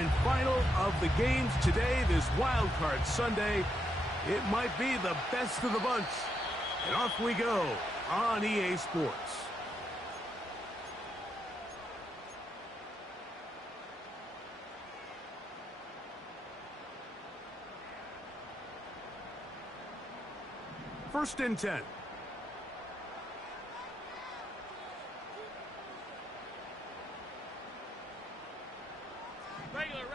and final of the games today, this Wild Card Sunday. It might be the best of the bunch. And off we go on EA Sports. First and 10. Regular.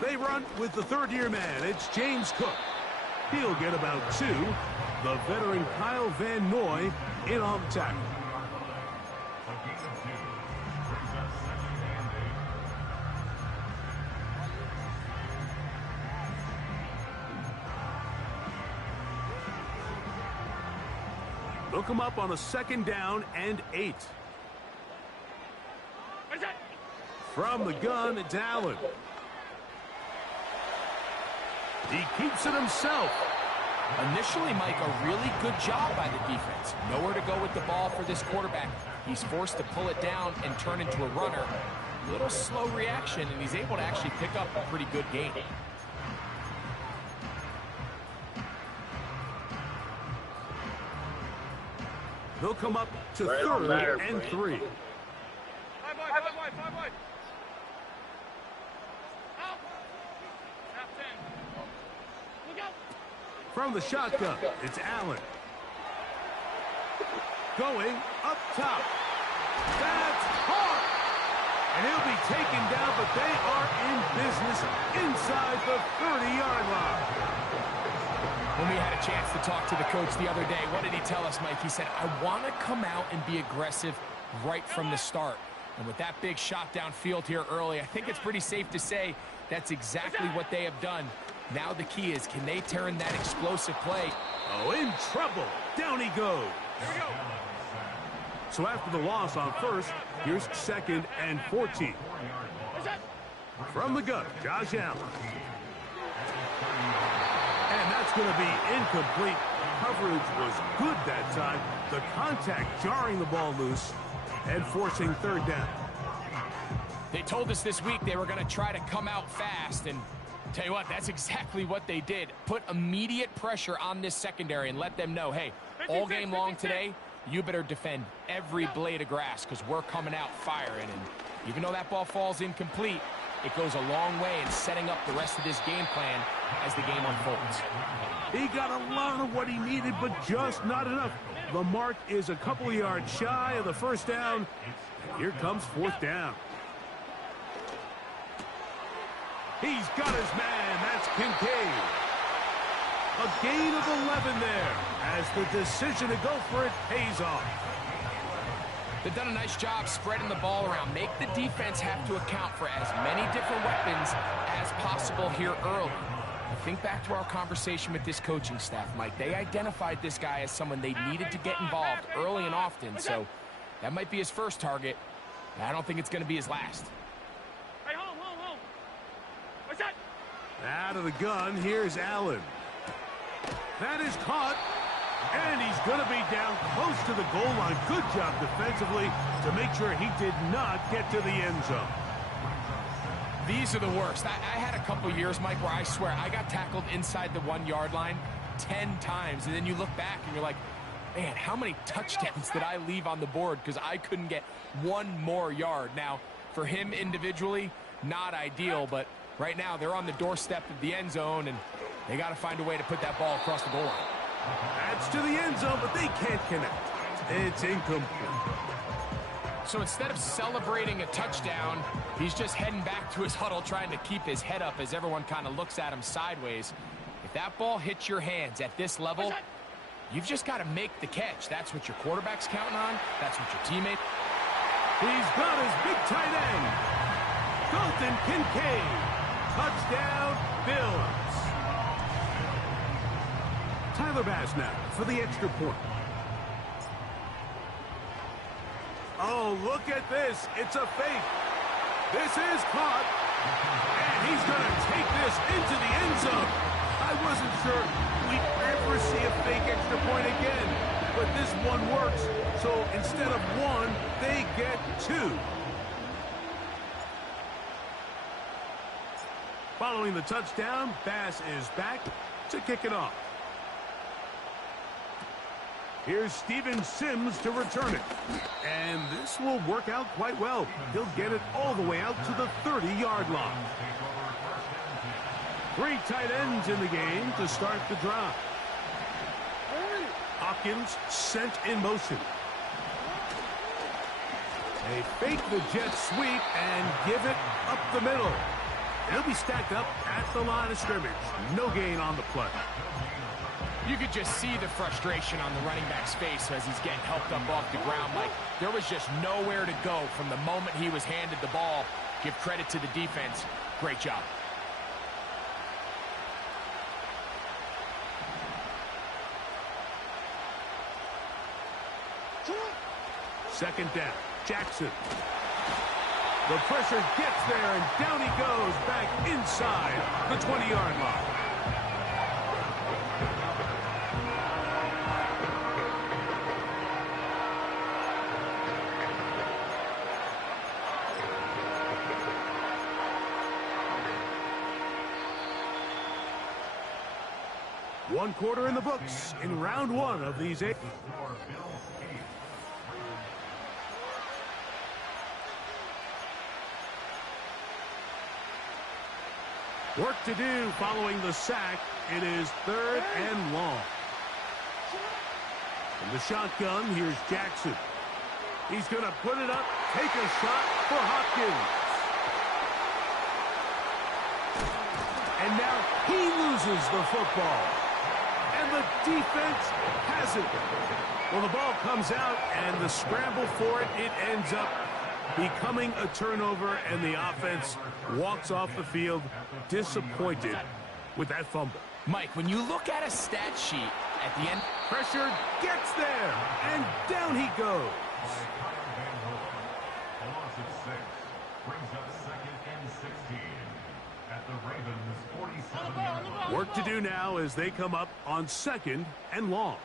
They run with the third-year man. It's James Cook. He'll get about 2. The veteran Kyle Van Noy in on the tackle. They'll come up on a 2nd down and 8. From the gun, it's Allen. He keeps it himself. Initially, Mike, a really good job by the defense. Nowhere to go with the ball for this quarterback. He's forced to pull it down and turn into a runner. Little slow reaction, and he's able to actually pick up a pretty good gain. They'll come up to 3rd and 3. 5 wide. From the shotgun, it's Allen. Going up top. That's hard. And he'll be taken down, but they are in business inside the 30-yard line. When we had a chance to talk to the coach the other day, what did he tell us, Mike? He said, I want to come out and be aggressive right from the start. And with that big shot downfield here early, I think it's pretty safe to say that's exactly what they have done. Now the key is, can they turn that explosive play? Oh, in trouble. Down he goes. Here we go. So after the loss on 1st, here's 2nd and 14. From the gun, Josh Allen. And that's going to be incomplete. Coverage was good that time. The contact jarring the ball loose and forcing 3rd down. They told us this week they were going to try to come out fast, and tell you what, that's exactly what they did. Put immediate pressure on this secondary and let them know, hey, all game long today, you better defend every blade of grass because we're coming out firing. And even though that ball falls incomplete, it goes a long way in setting up the rest of this game plan as the game unfolds. He got a lot of what he needed, but just not enough. The mark is a couple of yards shy of the 1st down. Here comes 4th down. He's got his man. That's Kincaid. A gain of 11 there as the decision to go for it pays off. They've done a nice job spreading the ball around. Make the defense have to account for as many different weapons as possible here early. Think back to our conversation with this coaching staff, Mike. They identified this guy as someone they needed to get involved early and often, so that might be his first target. But I don't think it's going to be his last. Hey, hold. What's that? Out of the gun, here's Allen. That is caught, and he's going to be down close to the goal line. Good job defensively to make sure he did not get to the end zone. These are the worst. I had a couple years, Mike, where I swear I got tackled inside the 1-yard line 10 times, and then you look back and you're like, man, how many touchdowns did I leave on the board because I couldn't get one more yard? Now, for him individually, not ideal, but right now they're on the doorstep of the end zone, and they got to find a way to put that ball across the goal line. That's to the end zone, but they can't connect. It's incomplete. So instead of celebrating a touchdown, he's just heading back to his huddle trying to keep his head up as everyone kind of looks at him sideways. If that ball hits your hands at this level, you've just got to make the catch. That's what your quarterback's counting on. That's what your teammate. He's got his big tight end. Dalton Kincaid. Touchdown, Bills. Tyler Bass now for the extra point. Oh, look at this. It's a fake. This is caught. And he's going to take this into the end zone. I wasn't sure we'd ever see a fake extra point again, but this one works. So instead of one, they get two. Following the touchdown, Bass is back to kick it off. Here's Steven Sims to return it. And this will work out quite well. He'll get it all the way out to the 30-yard line. 3 tight ends in the game to start the drive. Hopkins sent in motion. They fake the jet sweep and give it up the middle. They'll be stacked up at the line of scrimmage. No gain on the play. You could just see the frustration on the running back's face as he's getting helped up off the ground. Like, there was just nowhere to go from the moment he was handed the ball. Give credit to the defense. Great job. Second down, Jackson. The pressure gets there, and down he goes back inside the 20-yard line. One quarter in the books in round one of these 8. Work to do following the sack. It is 3rd and long. From the shotgun, here's Jackson. He's going to put it up, take a shot for Hopkins. And now he loses the football. And the defense has it. Well, the ball comes out, and the scramble for it, it ends up becoming a turnover, and the offense walks off the field disappointed with that fumble. Mike, when you look at a stat sheet at the end, pressure gets there, and down he goes. Work to do now as they come up on 2nd and long.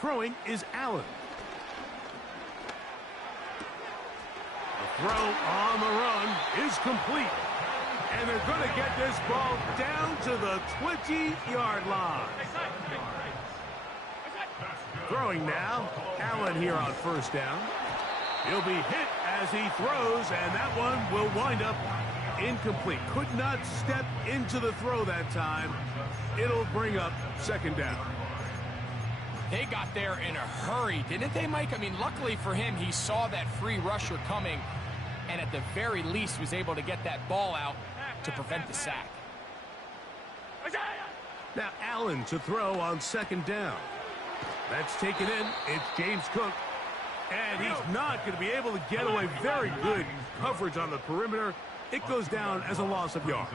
Throwing is Allen. The throw on the run is complete. And they're going to get this ball down to the 20-yard line. Throwing now, Allen here on 1st down. He'll be hit as he throws, and that one will wind up incomplete. Could not step into the throw that time. It'll bring up 2nd down. They got there in a hurry, didn't they, Mike? I mean, luckily for him, he saw that free rusher coming, and at the very least was able to get that ball out to prevent the sack. Now Allen to throw on 2nd down. That's taken in. It's James Cook. And he's not going to be able to get away. Very good coverage on the perimeter. It goes down as a loss of yards.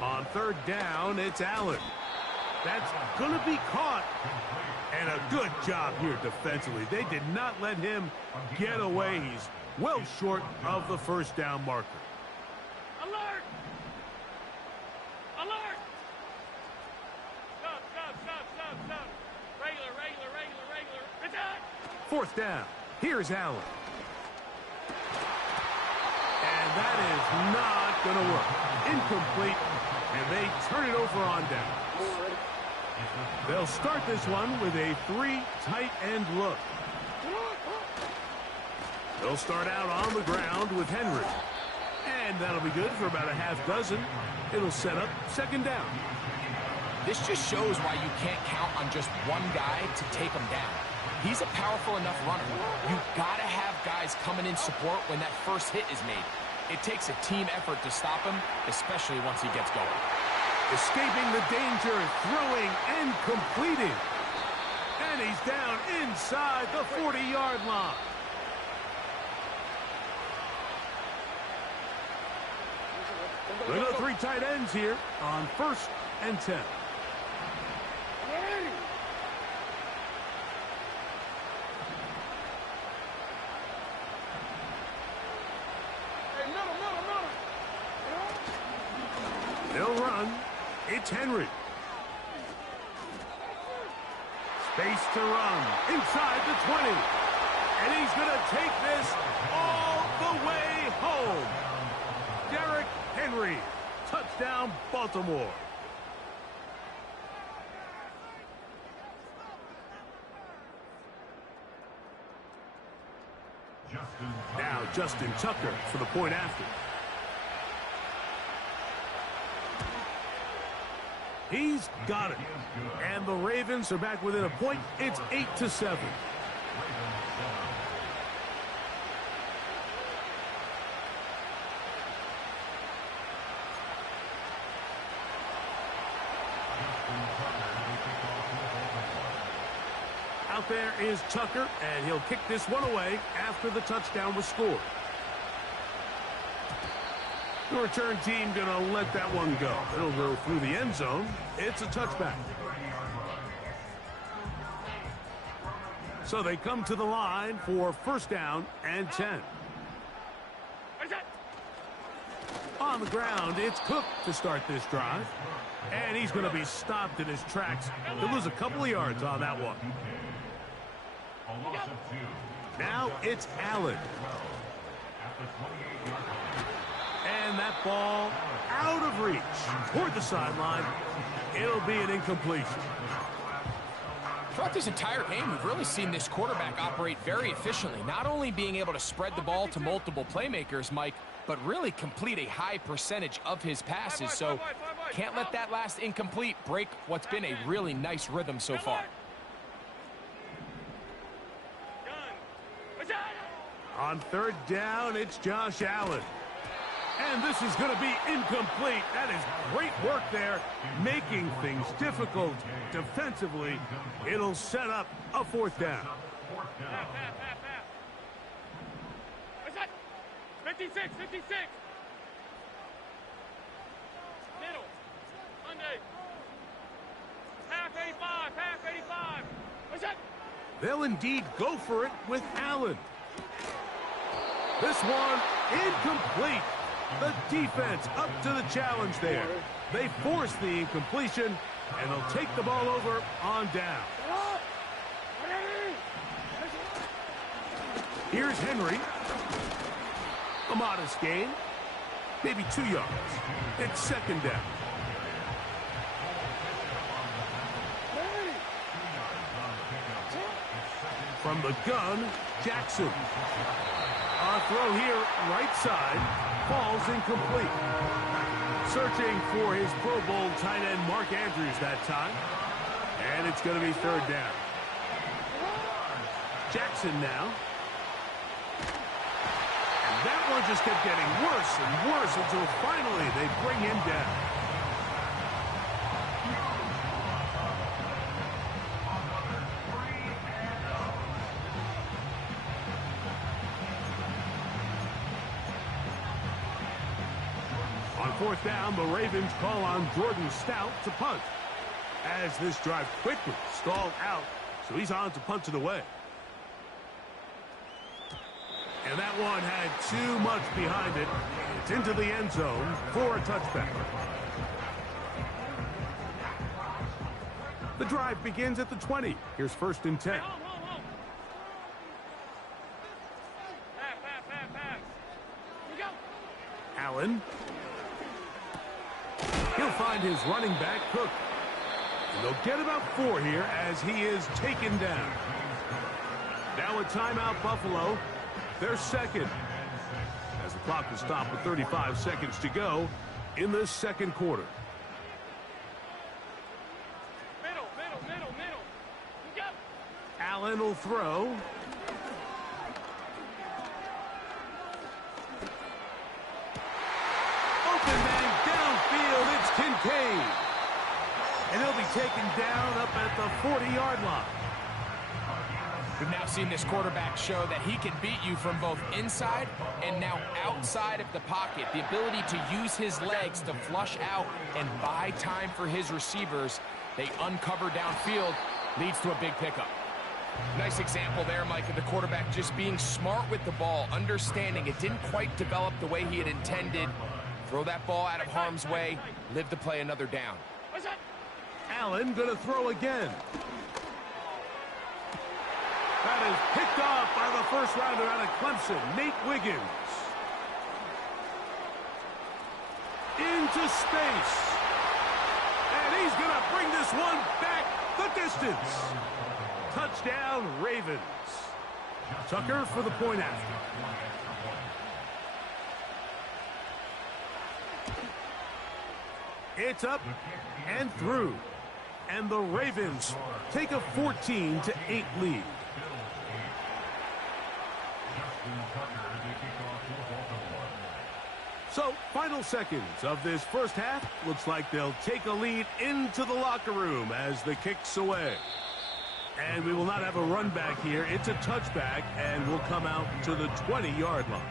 On 3rd down, it's Allen. That's going to be caught. And a good job here defensively. They did not let him get away. He's well short of the 1st down marker. Alert! Alert! Stop. Regular. Attack! 4th down. Here's Allen. And that is not going to work. Incomplete. And they turn it over on down. They'll start this one with a 3 tight end look. They'll start out on the ground with Henry. And that'll be good for about a half dozen. It'll set up 2nd down. This just shows why you can't count on just one guy to take him down. He's a powerful enough runner. You've got to have guys coming in support when that first hit is made. It takes a team effort to stop him, especially once he gets going. Escaping the danger, throwing and completing. And he's down inside the 40-yard line. They go 3 tight ends here on 1st and 10. It's Henry. Space to run inside the 20. And he's going to take this all the way home. Derrick Henry. Touchdown, Baltimore. Now Justin Tucker for the point after. He's got it. And the Ravens are back within a point. It's 8-7. Out there is Tucker, and he'll kick this one away after the touchdown was scored. The return team going to let that one go. It'll go through the end zone. It's a touchback. So they come to the line for first down and 10. On the ground, it's Cook to start this drive. And he's going to be stopped in his tracks. He'll lose a couple of yards on that one. Now it's Allen. And that ball out of reach toward the sideline. It'll be an incompletion. Throughout this entire game, we've really seen this quarterback operate very efficiently, not only being able to spread the ball to multiple playmakers, Mike, but really complete a high percentage of his passes. So can't let that last incomplete break what's been a really nice rhythm so far. On third down, it's Josh Allen. And this is going to be incomplete. That is great work there, making things difficult defensively. It'll set up a fourth down. 56, 56. Middle. Monday. Half 85, half 85. What's that? They'll indeed go for it with Allen. This one incomplete. The defense up to the challenge there. They force the incompletion, and they'll take the ball over on down. Here's Henry. A modest gain. Maybe 2 yards. It's second down. From the gun, Jackson. On throw here, right side, falls incomplete. Searching for his Pro Bowl tight end Mark Andrews that time. And it's going to be third down. Jackson now. And that one just kept getting worse and worse until finally they bring him down. Fourth down, the Ravens call on Jordan Stout to punt. As this drive quickly stalled out, so he's on to punt it away. And that one had too much behind it. It's into the end zone for a touchback. The drive begins at the 20. Here's first and 10. Allen. He'll find his running back, Cook. And they'll get about 4 here as he is taken down. Now a timeout, Buffalo. They're second. As the clock is stopped with 35 seconds to go in the second quarter. Middle. Go. Allen will throw. Open man downfield. It's Kincaid. And he'll be taken down up at the 40-yard line. We've now seen this quarterback show that he can beat you from both inside and now outside of the pocket. The ability to use his legs to flush out and buy time for his receivers. They uncover downfield, leads to a big pickup. Nice example there, Mike, of the quarterback just being smart with the ball, understanding it didn't quite develop the way he had intended. Throw that ball out of harm's way, live to play another down. Allen going to throw again. That is picked off by the first rounder out of Clemson, Nate Wiggins. Into space. And he's going to bring this one back the distance. Touchdown, Ravens. Tucker for the point after. It's up and through. And the Ravens take a 14-8 lead. So, final seconds of this first half. Looks like they'll take a lead into the locker room as the kick's away. And we will not have a run back here. It's a touchback, and we'll come out to the 20-yard line.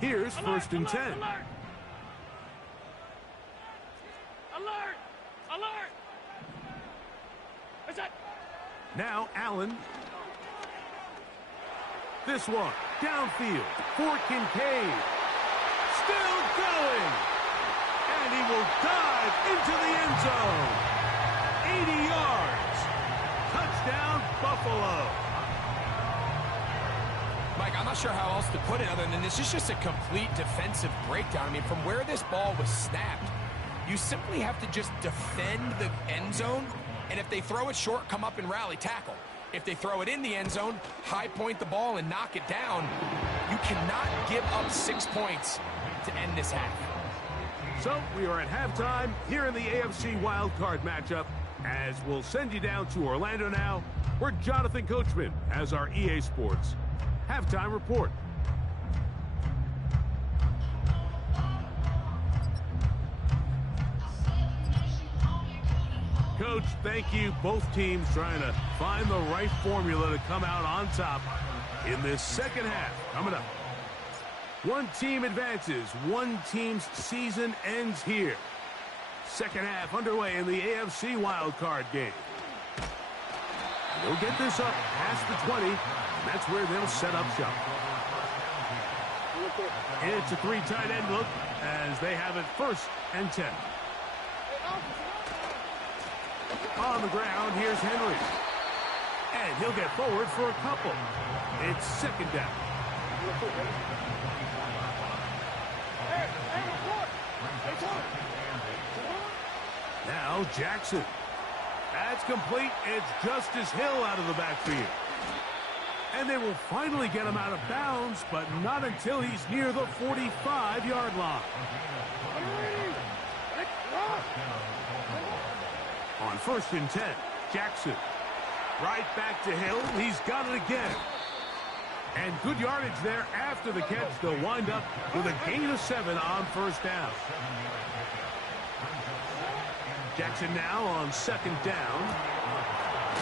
Here's first and 10. Alert! Alert! Alert! What's that? Now Allen. This one downfield for Kincaid. Still going. And he will dive into the end zone. 80 yards. Touchdown, Buffalo. Mike, I'm not sure how else to put it other than this is just a complete defensive breakdown. I mean, from where this ball was snapped, you simply have to just defend the end zone, and if they throw it short, come up and rally tackle. If they throw it in the end zone, high point the ball and knock it down. You cannot give up 6 points to end this half. So we are at halftime here in the AFC wildcard matchup, as we'll send you down to Orlando now, where Jonathan Coachman has our EA Sports halftime report. Coach, thank you. Both teams trying to find the right formula to come out on top in this second half. Coming up, one team advances, one team's season ends here. Second half underway in the AFC wildcard game. They'll get this up past the 20, and that's where they'll set up shop. It's a 3 tight end look as they have it first and 10. On the ground, here's Henry. And he'll get forward for a couple. It's second down. Now Jackson. That's complete. It's Justice Hill out of the backfield. And they will finally get him out of bounds, but not until he's near the 45-yard line. On first and 10, Jackson. Right back to Hill. He's got it again. And good yardage there after the catch. They'll wind up with a gain of 7 on first down. Jackson now on second down.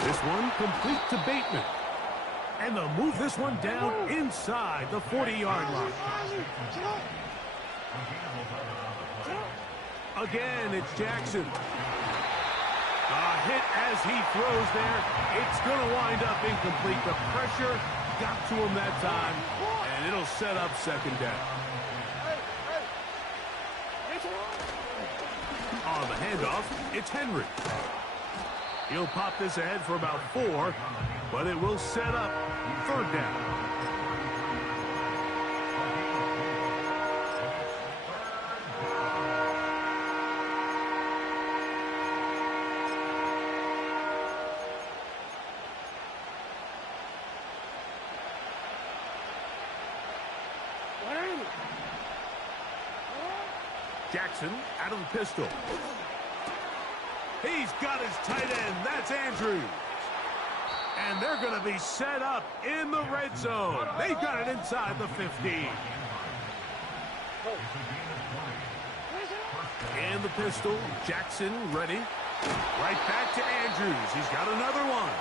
This one complete to Bateman. And they'll move this one down inside the 40-yard line. Again, it's Jackson. A hit as he throws there. It's going to wind up incomplete. The pressure got to him that time, and it'll set up second down. On the handoff, it's Henry. He'll pop this ahead for about 4, but it will set up third down. Jackson out of the pistol. He's got his tight end. That's Andrews. And they're going to be set up in the red zone. They've got it inside the 15. And the pistol. Jackson ready. Right back to Andrews. He's got another one.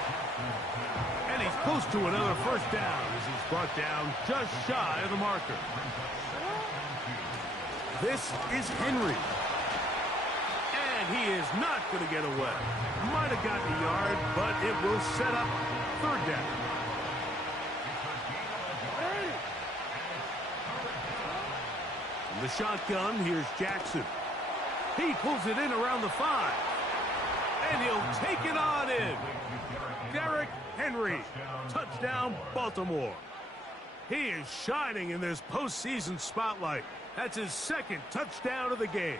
And he's close to another first down as he's brought down just shy of the marker. This is Henry. And he is not going to get away. Might have gotten a yard, but it will set up third down. From the shotgun, here's Jackson. He pulls it in around the 5. And he'll take it on in. Derrick Henry. Touchdown, Baltimore. He is shining in this postseason spotlight. That's his second touchdown of the game.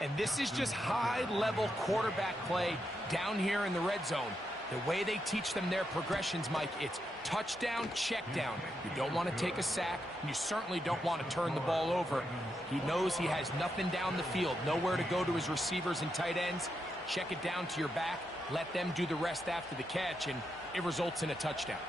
And this is just high-level quarterback play down here in the red zone. The way they teach them their progressions, Mike, it's touchdown, check down. You don't want to take a sack, and you certainly don't want to turn the ball over. He knows he has nothing down the field, nowhere to go to his receivers and tight ends. Check it down to your back, let them do the rest after the catch, and it results in a touchdown.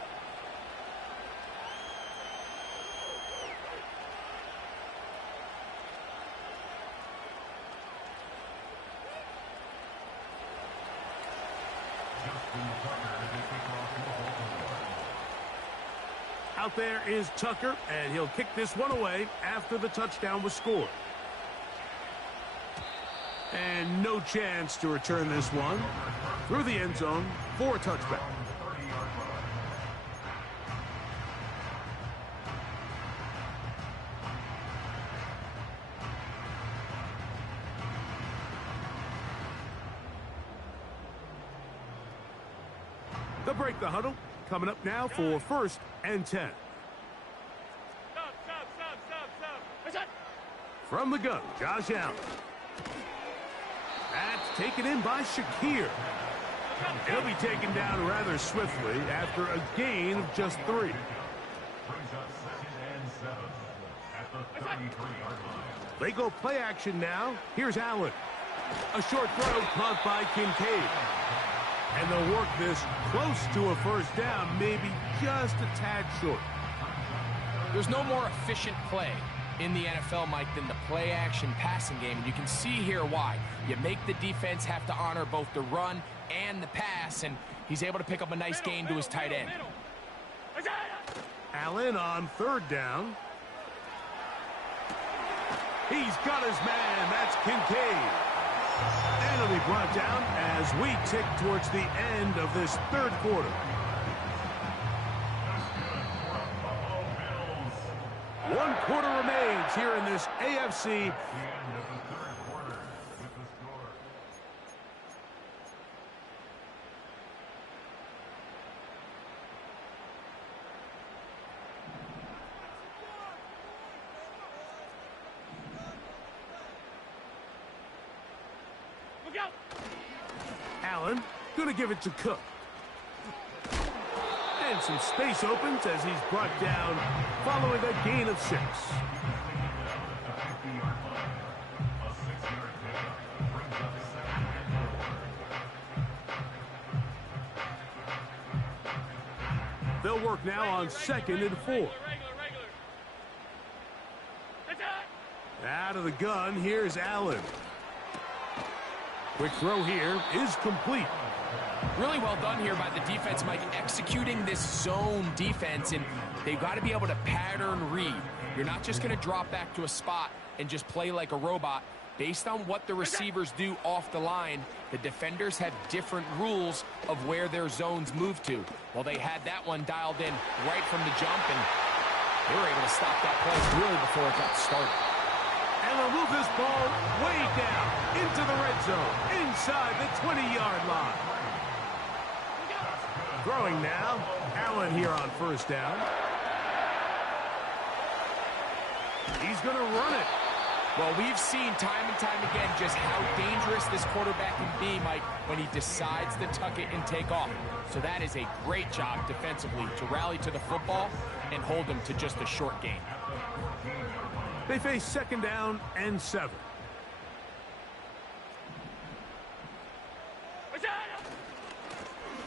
Out there is Tucker, and he'll kick this one away after the touchdown was scored. And no chance to return this one through the end zone for a touchback. They'll break the huddle. Coming up now for 1st and 10. Stop. From the gun, Josh Allen. That's taken in by Shakir. He'll be taken down rather swiftly after a gain of just 3. They go play action now. Here's Allen. A short throw caught by Kincaid. And they'll work this close to a first down, maybe just a tad short. There's no more efficient play in the NFL, Mike, than the play-action passing game. And you can see here why. You make the defense have to honor both the run and the pass, and he's able to pick up a nice gain to his tight end. Allen on 3rd down. He's got his man. That's Kincaid. And he'll be brought down as we tick towards the end of this 3rd quarter. One quarter remains here in this AFC. Allen gonna give it to Cook. And some space opens as he's brought down following a gain of 6. They'll work now on 2nd and 4. Out of the gun, here's Allen. Quick throw here is complete. Really well done here by the defense, Mike, executing this zone defense, and they've got to be able to pattern read. You're not just going to drop back to a spot and just play like a robot. Based on what the receivers do off the line, the defenders have different rules of where their zones move to. Well, they had that one dialed in right from the jump, and they were able to stop that play really before it got started. And they'll move this ball way down into the red zone, inside the 20-yard line. Throwing now, Allen here on 1st down. He's going to run it. Well, we've seen time and time again just how dangerous this quarterback can be, Mike, when he decides to tuck it and take off. So that is a great job defensively to rally to the football and hold him to just a short gain. They face 2nd down and 7.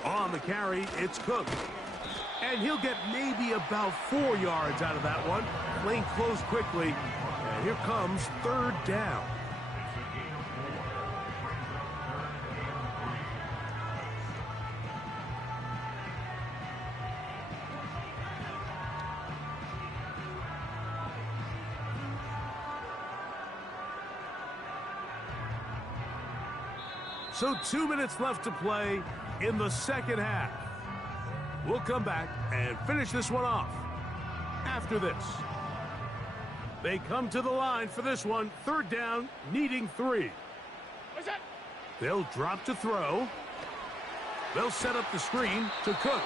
On the carry, it's Cook. And he'll get maybe about 4 yards out of that one. Playing close quickly. And here comes 3rd down. So 2 minutes left to play in the 2nd half. We'll come back and finish this one off after this. They come to the line for this one. Third down, needing 3. What's that? They'll drop to throw. They'll set up the screen to Cook.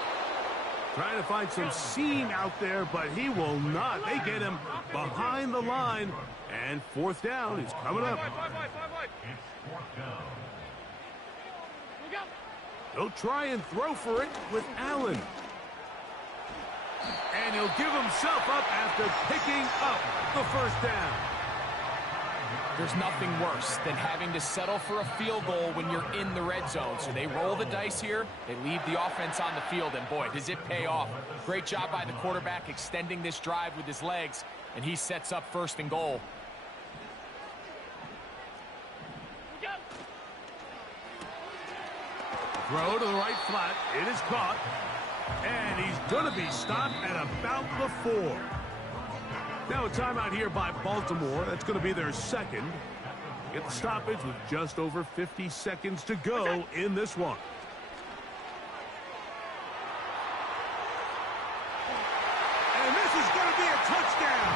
Trying to find some seam out there, but he will not. They get him behind the line. And fourth down is coming up. He'll try and throw for it with Allen. And he'll give himself up after picking up the first down. There's nothing worse than having to settle for a field goal when you're in the red zone. So they roll the dice here. They leave the offense on the field, and boy, does it pay off. Great job by the quarterback extending this drive with his legs, and he sets up first and goal. Throw to the right flat. It is caught. And he's going to be stopped at about the 4. Now a timeout here by Baltimore. That's going to be their second. Get the stoppage with just over 50 seconds to go in this one. And this is going to be a touchdown.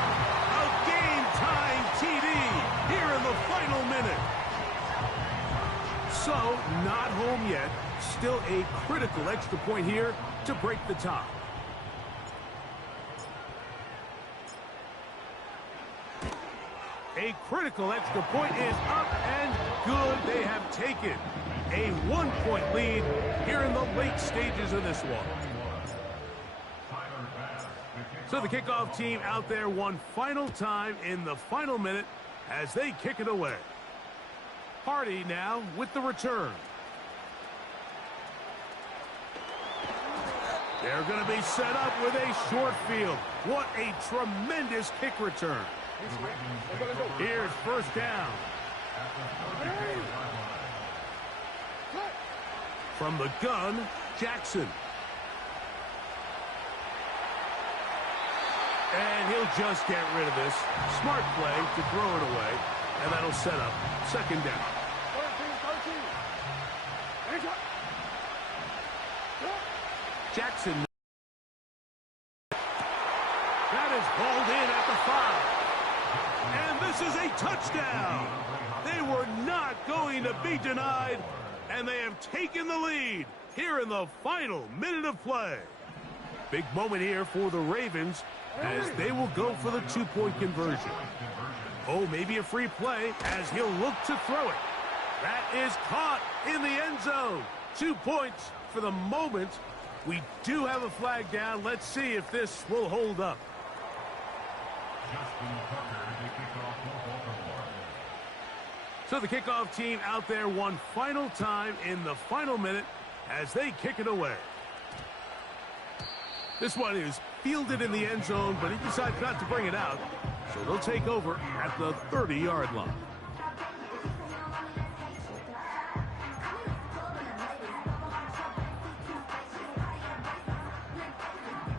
A game-tying TD here in the final minute. So, not home yet. Still a critical extra point here to break the tie. A critical extra point is up and good. They have taken a 1-point lead here in the late stages of this one. So the kickoff team out there one final time in the final minute as they kick it away. Hardy now with the return. They're going to be set up with a short field. What a tremendous kick return. Here's first down. From the gun, Jackson. And he'll just get rid of this. Smart play to throw it away. And that'll set up second down. Jackson. That is hauled in at the 5. And this is a touchdown. They were not going to be denied, and they have taken the lead here in the final minute of play. Big moment here for the Ravens as they will go for the 2-point conversion. Oh, maybe a free play as he'll look to throw it. That is caught in the end zone. 2 points for the moment. We do have a flag down. Let's see if this will hold up. So the kickoff team out there one final time in the final minute as they kick it away. This one is fielded in the end zone, but he decides not to bring it out. So they'll take over at the 30-yard line.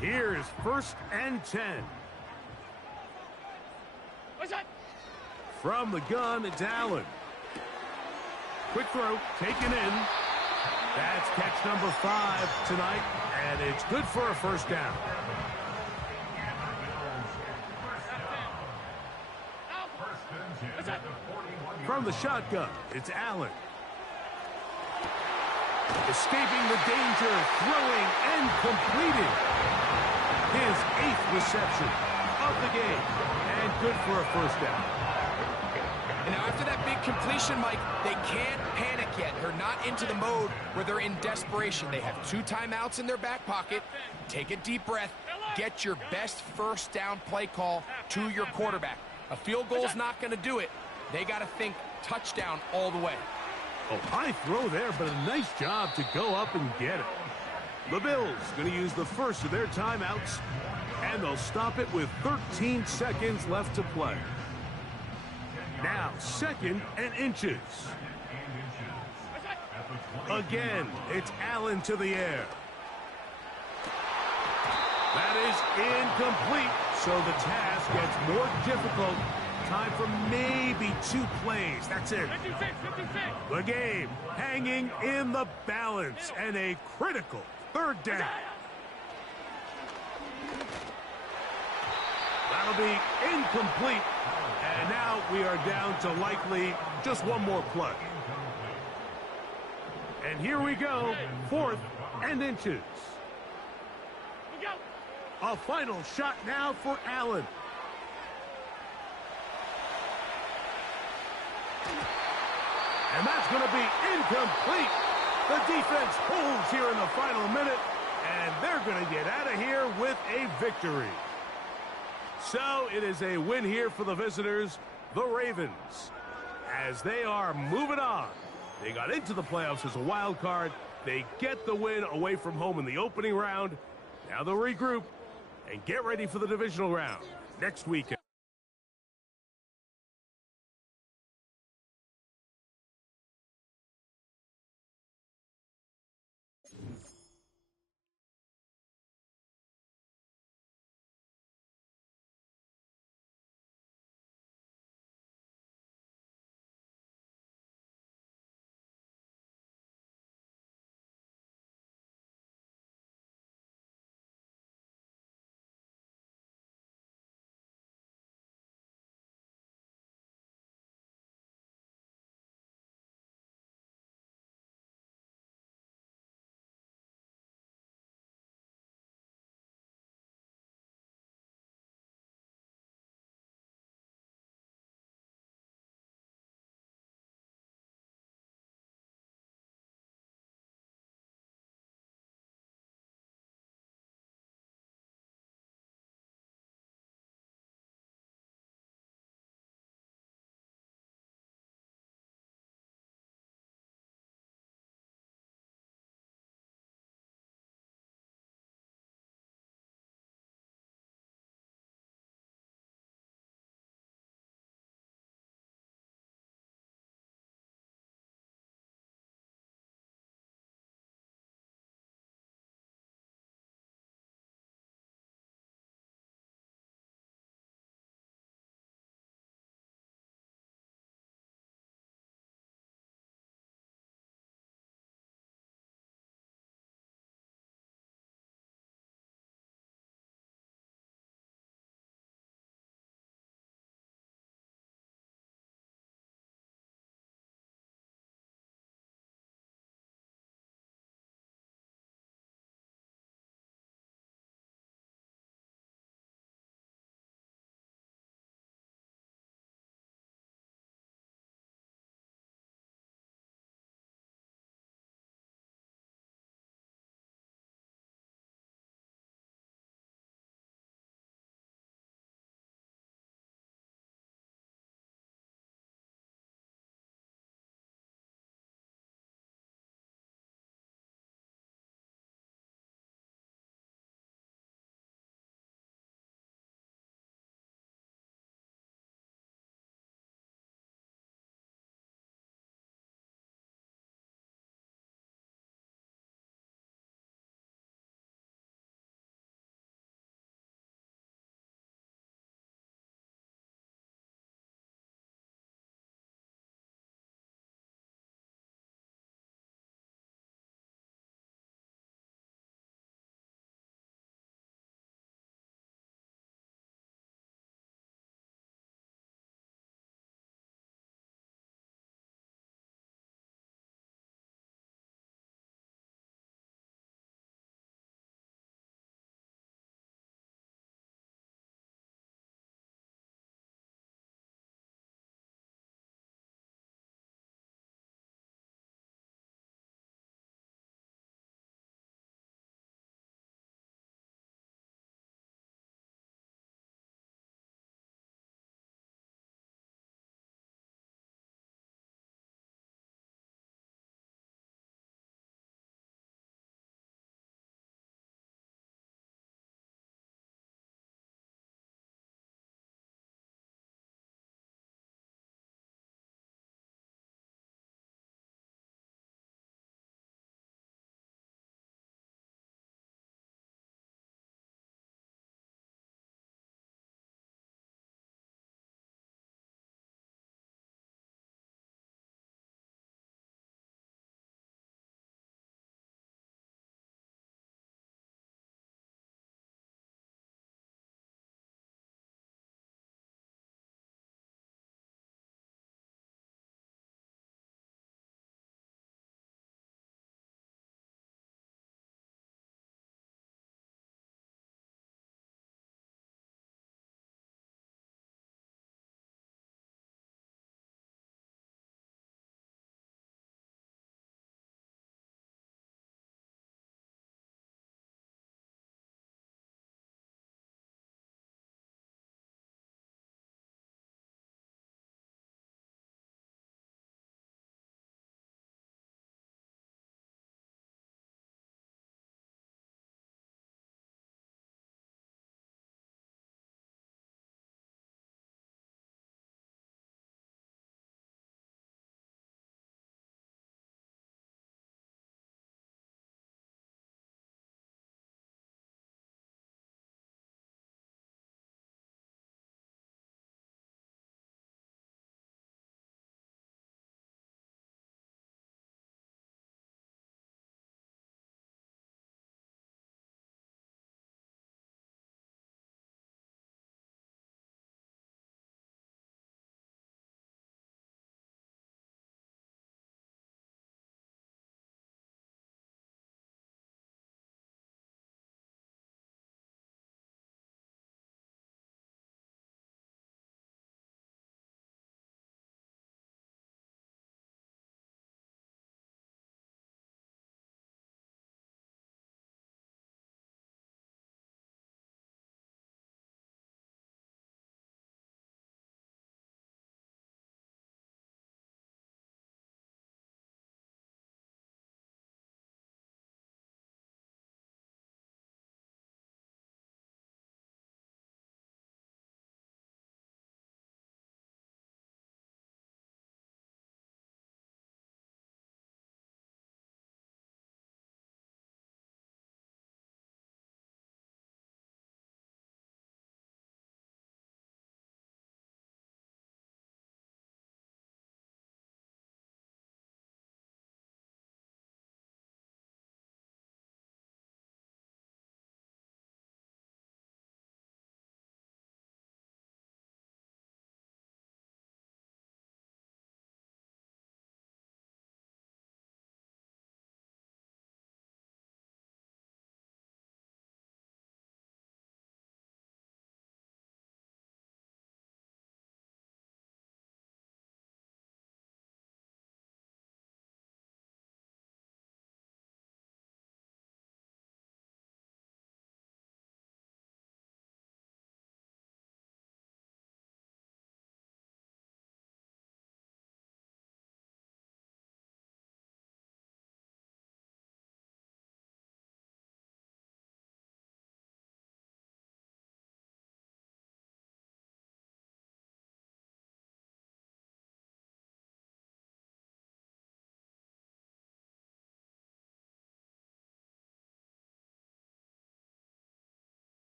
Here's first and 10. What's that? From the gun, it's Allen. Quick throw, taken in. That's catch number 5 tonight, and it's good for a first down. From the shotgun, it's Allen. Escaping the danger, throwing and completing. His 8th reception of the game, and good for a first down. And after that big completion, Mike, they can't panic yet. They're not into the mode where they're in desperation. They have 2 timeouts in their back pocket. Take a deep breath. Get your best first down play call to your quarterback. A field goal's not going to do it. They got to think touchdown all the way. Oh, high throw there, but a nice job to go up and get it. The Bills going to use the first of their timeouts, and they'll stop it with 13 seconds left to play. Now, 2nd and inches. Again, it's Allen to the air. That is incomplete, so the task gets more difficult. Time for maybe 2 plays. That's it. 56. The game hanging in the balance, and a critical 3rd down. That'll be incomplete. And now we are down to likely just one more play. And here we go, 4th and inches. A final shot now for Allen. And that's going to be incomplete. The defense holds here in the final minute, and they're going to get out of here with a victory. So it is a win here for the visitors, the Ravens, as they are moving on. They got into the playoffs as a wild card. They get the win away from home in the opening round. Now they'll regroup and get ready for the divisional round next weekend.